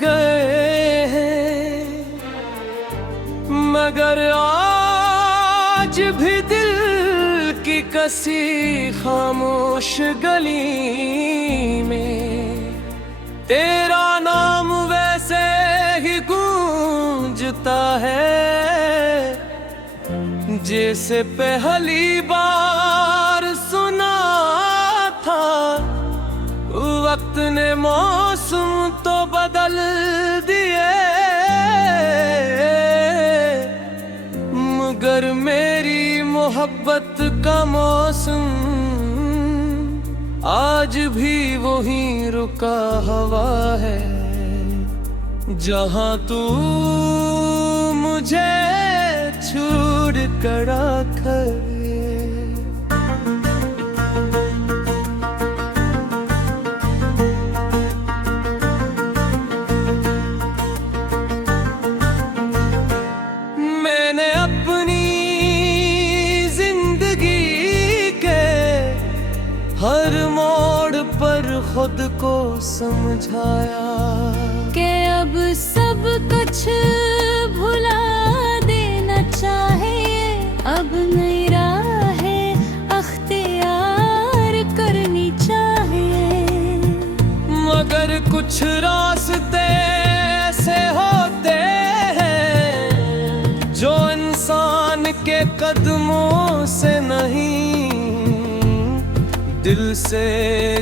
गए हैं, मगर आज भी दिल की कसी खामोश गली में तेरा नाम वैसे ही गूंजता है जैसे पहली बार सुना था। वक्त ने मौसम तो बदल दिए, मगर मेरी मोहब्बत का मौसम आज भी वहीं रुका हुआ है जहां तू मुझे छोड़ कर आकर। मैंने अपनी जिंदगी के हर मोड़ पर खुद को समझाया कि अब सब कुछ भुला देना चाहिए, अब नई राहें अख्तियार करनी चाहिए। मगर कुछ रास्ते ऐसे होते हैं जो इंसान के कदमों से नहीं दिल से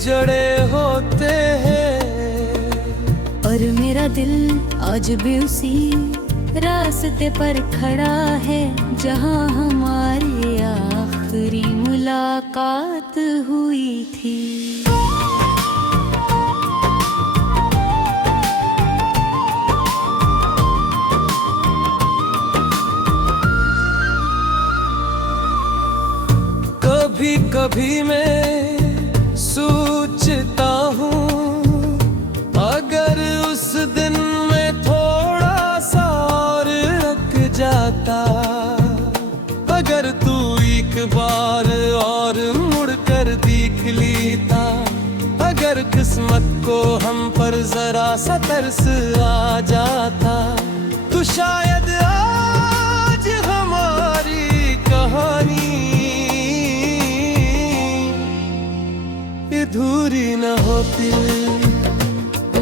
जड़े होते हैं। और मेरा दिल आज भी उसी रास्ते पर खड़ा है जहां हमारी आखिरी मुलाकात हुई थी। कभी कभी मैं सोचता हूँ अगर उस दिन में थोड़ा सा और रुक जाता, अगर तू एक बार और मुड़कर देख लेता, अगर किस्मत को हम पर जरा सा तरस आ जाता तो शायद आज हमारी कहानी अधूरी न होती।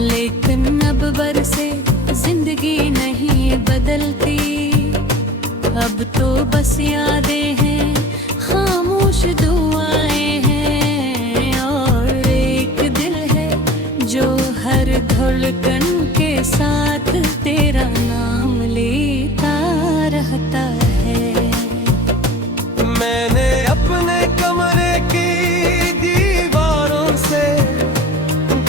लेकिन अब बरसे जिंदगी नहीं बदलती, अब तो बस यादें हैं, खामोश दुआएं हैं और एक दिल है जो हर धड़कन के साथ तेरा नाम लेता रहता है। मैंने अपने कमरे की दीवारों से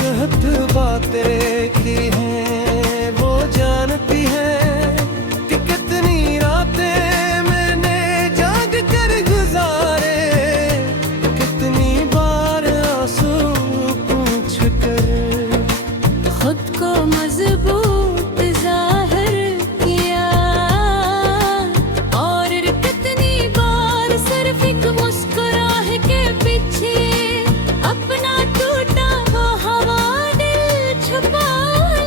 गलत बातें की हैं, वो जानती है कि कितनी रातें मैंने जाग कर गुजारे, कितनी बार आंसू पूछ कर खुद को मजबूत जाहिर किया और कितनी बार सिर्फ एक मुस्कुराह के पीछे अपना टूटा वो हवा दिल छुपा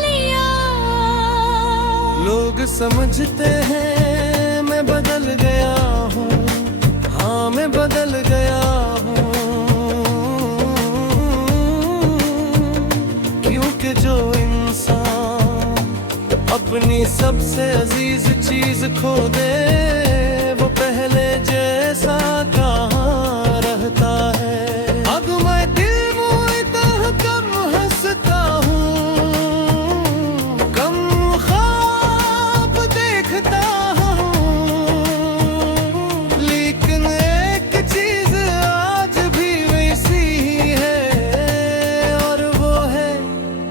लिया। लोग समझते हैं मैं बदल गया हूँ, हाँ मैं बदल गया हूँ, क्योंकि जो इंसान अपनी सबसे अजीज चीज खो दे वो पहले जैसा कहाँ रहता है। अब मैं दिल मोड़ता कम हंसता हूँ, कम ख्वाब देखता हूँ, लेकिन एक चीज आज भी वैसी ही है और वो है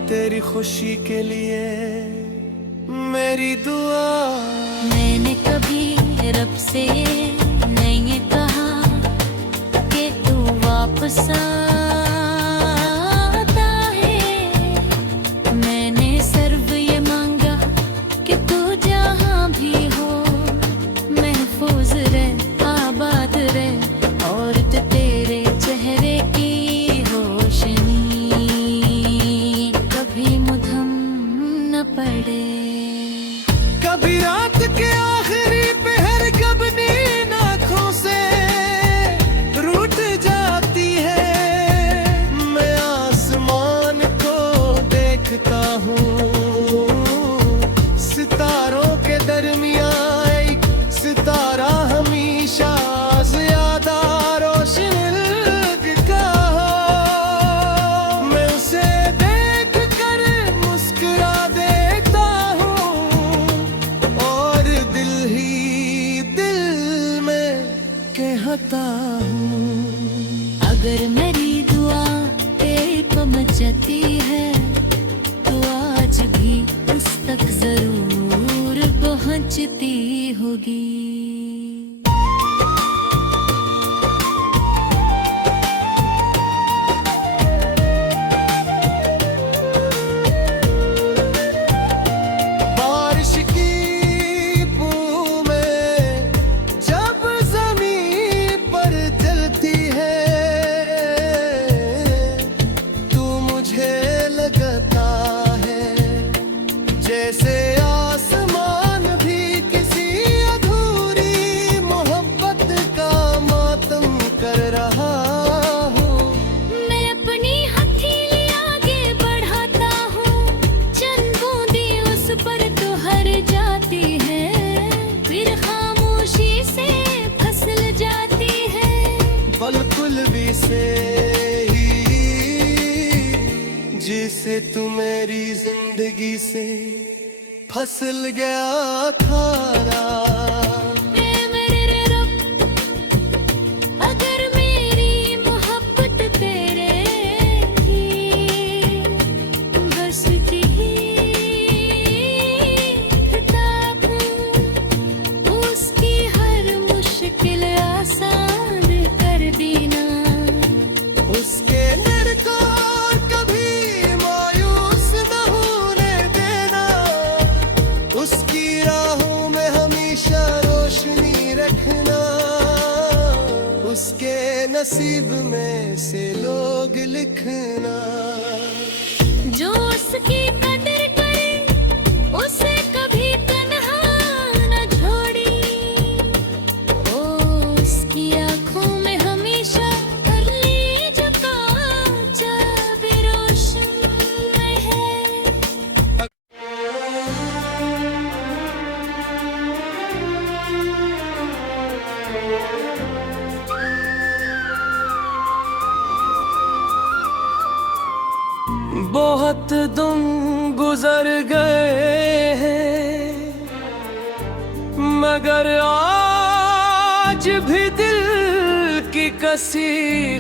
तेरी खुशी के लिए मेरी दुआ। मैंने कभी रब से नहीं कहा कि तू वापस आता है, मैंने सिर्फ ये मांगा कि तू जहाँ भी हो महफूज रहे, आबाद रहे और तेरे चेहरे की रोशनी कभी मुधम न पड़े। कभी रात के आखिरी पहर कब नींद आँखों से रूठ जाती है, मैं आसमान को देखता हूँ, सितारों के दरमियाँ एक सितारा हमेशा ज्यादा रोशन का हो। मैं उसे देख कर मुस्कुरा देता हूँ और दिल ही दिल में कहता हूँ, अगर मेरी दुआ तेरे पहुंच जाती है तो आज भी उस तक जरूर पहुंचती होगी। बारिश की बूंद में जब ज़मीन पर जलती है, तू मुझे लगता है जैसे आसमान भी किसी अधूरी मोहब्बत का मातम कर रहा हूँ। मैं अपनी हथेली आगे बढ़ाता हूँ, चंद बूंदें उस पर तो हर जाती है, फिर खामोशी से फसल जाती है। बिल्कुल भी से ही जिसे तू मेरी जिंदगी से फसल गया खारा। ऐ मेरे रब, अगर मेरी मोहब्बत तेरे ही बस की किताब हूँ, उसकी हर मुश्किल आसान कर देना। उसके नर को कभी मायूस न होने देना, उसकी राहों में हमेशा रोशनी रखना, उसके नसीब में से लोग लिखना। जो उसकी कदर करे उसे कभी तन्हा न छोड़ी, ओ उसकी आँखों में हमेशा अरली जो कांचा भी रोशन है। बहुत दिन गुजर गए हैं मगर आज भी दिल की कसी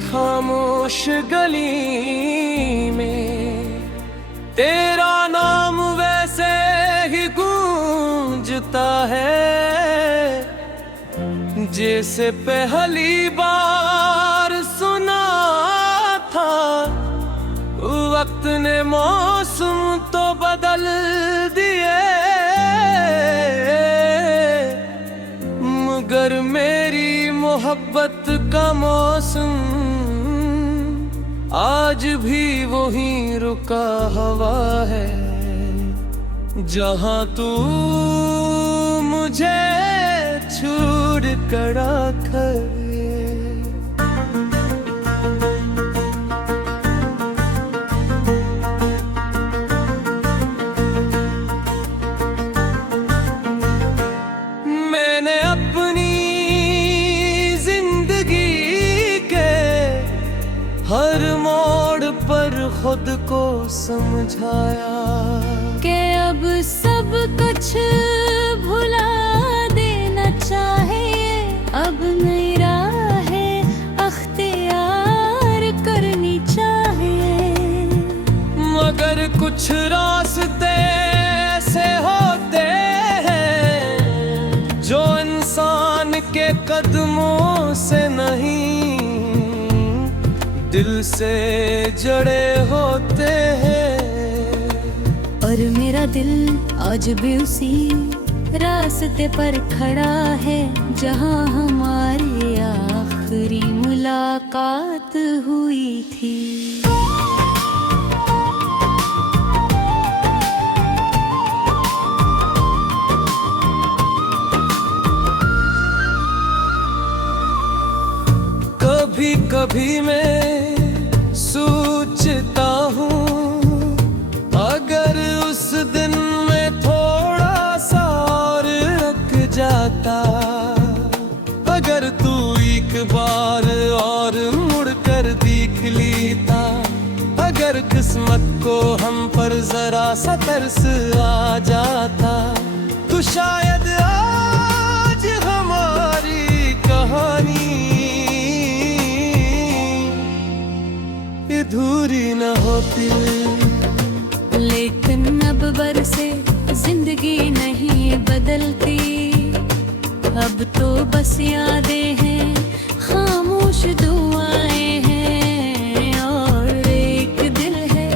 खामोश गली में तेरा नाम वैसे ही गूंजता है जैसे पहली बार सुना था। वक्त ने मौसम तो बदल दिए मगर मेरी मोहब्बत का मौसम आज भी वही रुका हवा है जहां तू मुझे छोड़ कर आकर। मैंने अपनी जिंदगी के हर मोड़ पर खुद को समझाया कि अब सब कुछ भुला देना चाहिए, अब नई राहें अख्तियार करनी चाहिए। मगर कुछ रास्ते ऐसे होते हैं जो इंसान के कदमों से नहीं दिल से जड़े होते हैं। और मेरा दिल आज भी उसी रास्ते पर खड़ा है जहां हमारी आखिरी मुलाकात हुई थी। पर जरा सा तरस आ जाता तो शायद आज हमारी कहानी अधूरी न होती। लेकिन अब बरसे जिंदगी नहीं बदलती, अब तो बस यादें हैं, खामोश दुआएं हैं, और एक दिल है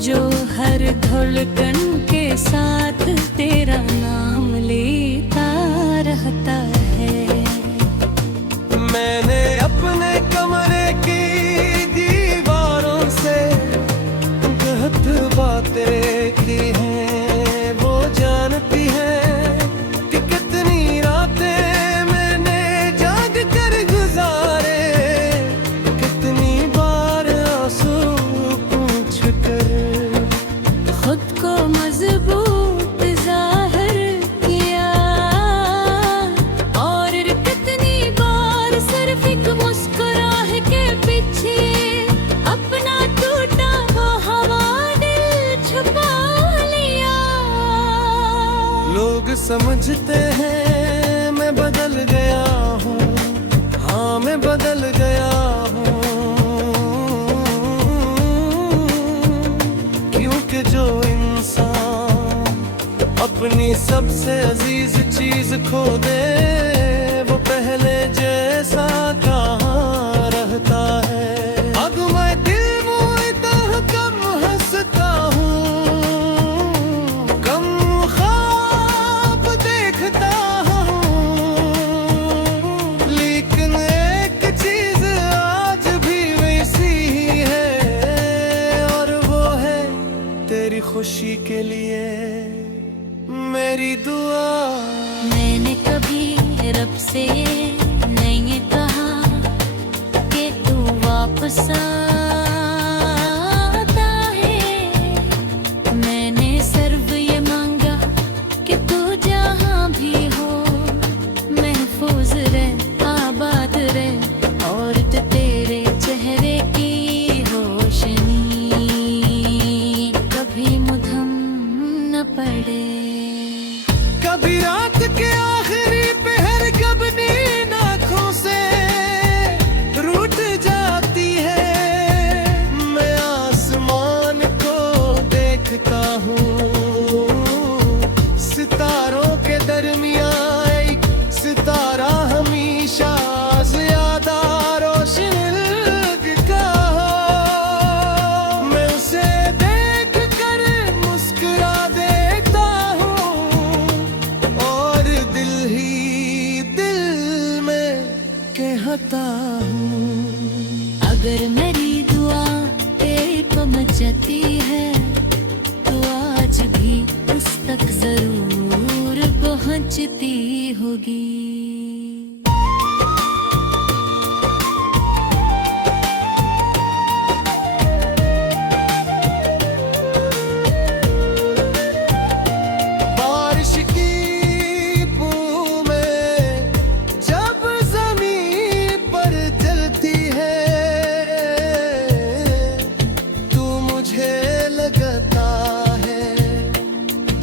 जो हर धड़कन के साथ तेरा नाम लेता रहता है। मैंने अपने कमरे की दीवारों से गलत बातें की हैं, वो जानती है कि कितनी रातें मैंने जाग कर गुजारे, कितनी बार आंसू पूछ कर खुद को मजबूत जाहिर किया, और कितनी बार सिर्फ एक मुस्कुराह के पीछे अपना टूटा वो हवा दिल छुपा लिया। लोग समझते हैं मैं बदल गया हूँ, हाँ मैं बदल गया हूँ, क्योंकि जो इंसान अपनी सबसे अजीज चीज खो दे वो पहले जैसा कहाँ रहता है। अब मैं दिल मोड़ता कम हंसता हूँ, कम ख्वाब देखता हूँ, लेकिन एक चीज आज भी वैसी ही है, और वो है तेरी खुशी के लिए मेरी दुआ। मैंने कभी रब से नहीं कहा कि तू वापस आता है, मैंने सिर्फ ये मांगा कि तू जहाँ भी हो महफूज रहे, आबाद रहे, और तेरे चेहरे की रोशनी कभी मुधम न पड़े। कभी रात के आखिरी पहर कब नींद आँखों से रूठ जाती है, मैं आसमान को देखता हूँ, सितारों के दरमियाँ एक सितारा हमेशा ज्यादा रोशन लगता हो, मैं उसे देख कर मुस्कुरा देता हूँ, और दिल ही दिल में कहता हूँ। अगर मेरी दुआ तेरे पहुंच जाती है तो आज भी उस तक जरूर पहुंचती होगी। बारिश की बूंद में जब ज़मीन पर जलती है, तू मुझे लगता है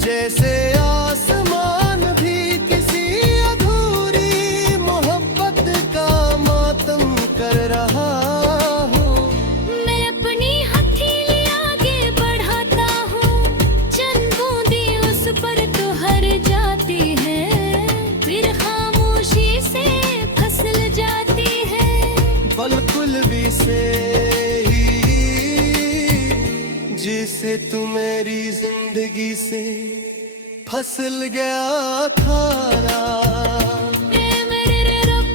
जैसे आसमान भी किसी अधूरी मोहब्बत का मातम कर रहा हो। मैं अपनी हथेली आगे बढ़ाता हूँ, चंद बूंदें उस पर तो हर जाती है, फिर खामोशी से फसल जाती है। बिल्कुल भी से ही जिसे तू मेरी जिंदगी से फसल गया थारा। मेरे रब,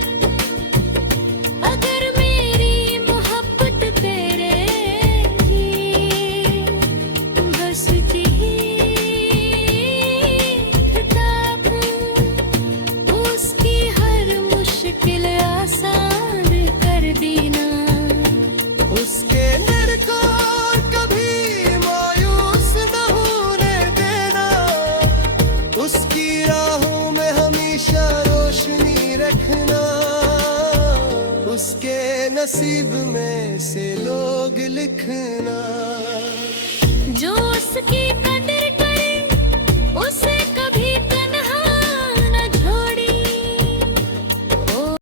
अगर मेरी मोहब्बत तेरे ही बस थी, किताब उसकी हर मुश्किल आसान कर देना, उसके नर को कभी मायूस न होने देना, उसकी राहों में हमेशा रोशनी रखना, उसके नसीब में से लोग लिखना। जो उसकी कदर